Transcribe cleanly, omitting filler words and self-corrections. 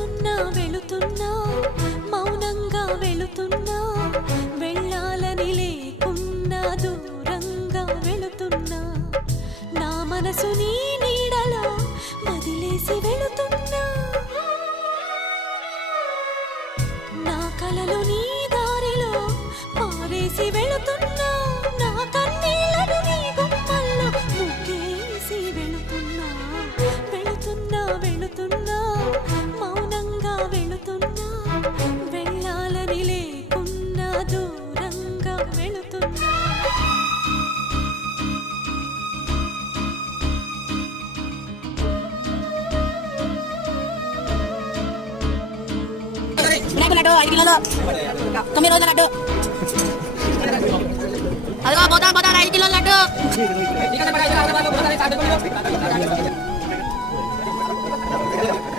వెళుతున్నా వెళుతున్నా మౌనంగా వెళుతున్నా వెళ్ళాలని లేకున్నా దూరంగా వెళుతున్నా నా మనసు నీ నీడలో వదిలేసి వెళుతున్నా నా కలలు నీ దారిలో పారేసి వెళుతున్నా నా కన్నీళ్లను నీ గుమ్మల్లో ముగ్గేసి వెళుతున్నా వెళుతున్నా వెళుతున్నా మౌనంగా వెళుతున్నా వెళ్ళాలని లేకున్నా దూరంగా వెళుతున్నా లడ్డు 5 కిలోలు 9 రోజుల లడ్డు అదిగో పోతాం 5 కిలోల లడ్డు